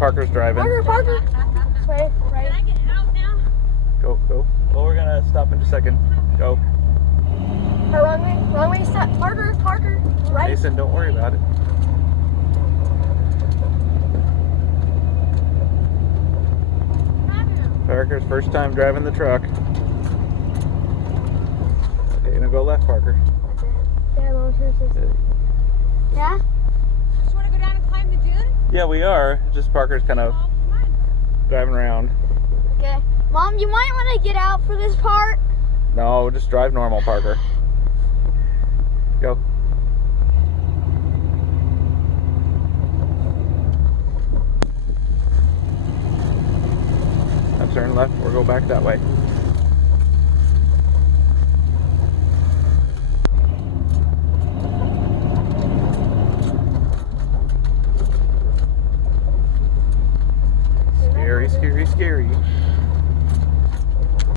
Parker's driving. Parker. Right. Can I get out now? Go. Well, we're gonna stop in just a second. Go. Wrong way, stop. Parker. Right. Mason, don't worry about it. Parker's first time driving the truck. Okay, now go left, Parker. Yeah? Just want to go down and climb the dune? Yeah, we are. Just Parker's kind of Oh, come on. driving around. Okay. Mom, you might want to get out for this part. No, just drive normal, Parker. Go. Now turn left or go back that way. Scary.